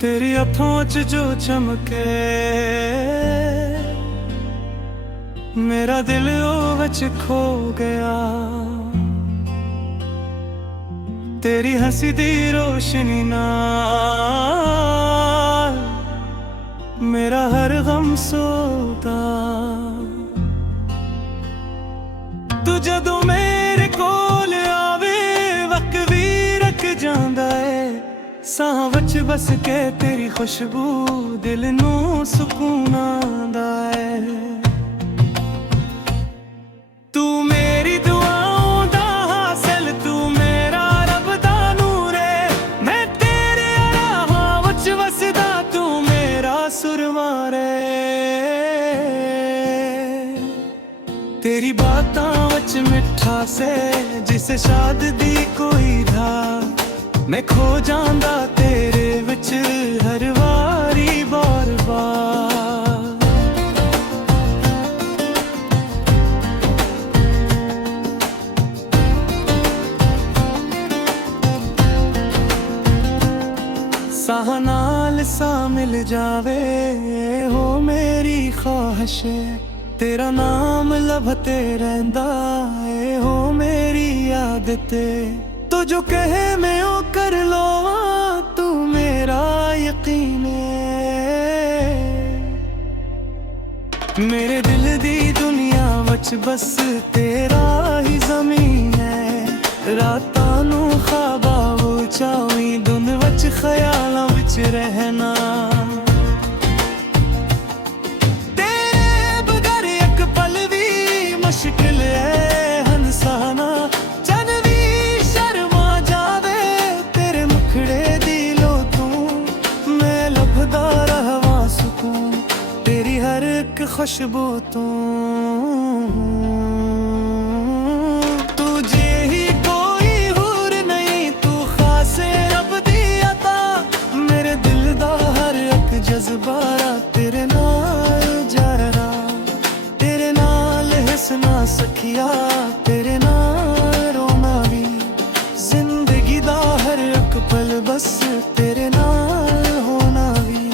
तेरी अखों च जो चमके मेरा दिल ओ विच खो गया। तेरी हंसी दी रोशनी नाल मेरा हर गम सोता। तू जदों मेरे कोल आवे वक्त भी रख जांदा है। साह विच बस के तेरी खुशबू दिल नू सुकून आंदा है। तू मेरी दुआओं दा हासिल, तू मेरा रब दा नूर है। मैं तेरे राहां विच वसदा, तू मेरा सुरमार है। तेरी बातां विच मिठा से जिसे शाद दी कोई धार। मैं खो जांदा तेरे विच हर वारी बार बार। साह नाल सा मिल जावे हो मेरी ख्वाहिश। तेरा नाम लभते रहंदा है हो मेरी आदत। तो जो कहे मैं ओ कर लो, तू मेरा यकीन है। मेरे दिल दी दुनिया विच बस तेरा ही ज़मीन है। रातां नू ख्वाबां चावी धुन विच ख्यालां विच रहना। तेरे बगैर एक पल भी मुश्किल है हंसाना। खुशबू तुझे ही कोई हूर नहीं, तू खास रब दी अता। मेरे दिल दा हर एक जज्बारा तेरे नाल जरा। तेरे नाल हंसना सखिया, तेरे नाल रोना भी। जिंदगी दा हर एक पल बस तेरे नाल होना भी।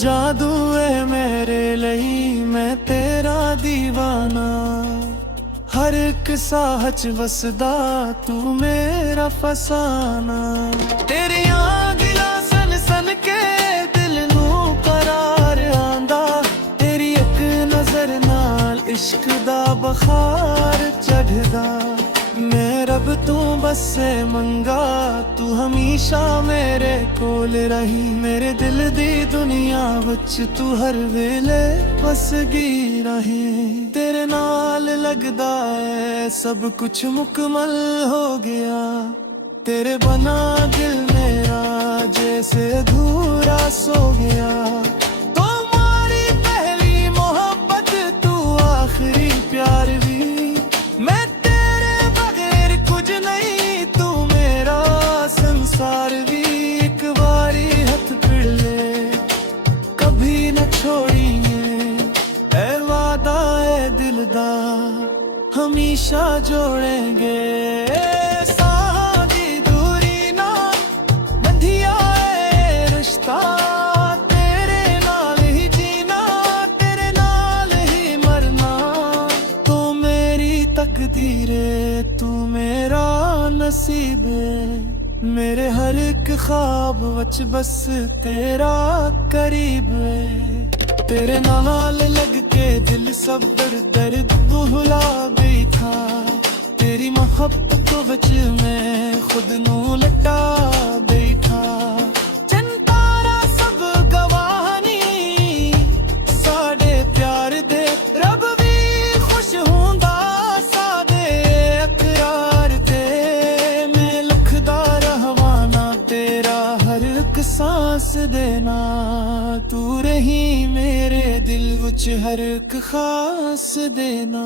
जादू है मेरे लिए मैं तेरा दीवाना। हर एक साह च वसदा तू मेरा फसाना। तेरे गिला सन सन के दिल नू करार आंदा। तेरी एक नजर नाल इश्क दा बखार चढ़दा। मैं रब तू बस मंगा, तू हमेशा मेरे कोल रही। मेरे दिल दी दुनिया विच तू हर वेले वसगी रही। तेरे नाल लगदा है सब कुछ मुकम्मल हो गया। तेरे बना दिल मेरा जैसे अधूरा सो गया। तुम्हारी पहली मोहब्बत तू आखिरी प्यार भी। मैं भी एक बारी हाथ पिड़ ले कभी न छोड़िए। ऐ वादा है दिल दा हमेशा जोड़ेंगे। सादी दूरी ना बंधिया है रिश्ता। तेरे नाल ही जीना, तेरे नाल ही मरना। तो मेरी तकदीर है, तू मेरा नसीब है। मेरे हर एक ख्वाब वच बस तेरा करीब है। तेरे नाल लग के दिल सब्र दर्द भुला बैठा। तेरी मोहब्बत वच मैं खुद नू लटा बैठा। चिंतारा सब गवाहनी साडे प्यार दे। रब भी खुश होंदा साडे अकरार ते। मैं लिखदा सांस देना, तू रही मेरे दिल विच हर एक खास देना।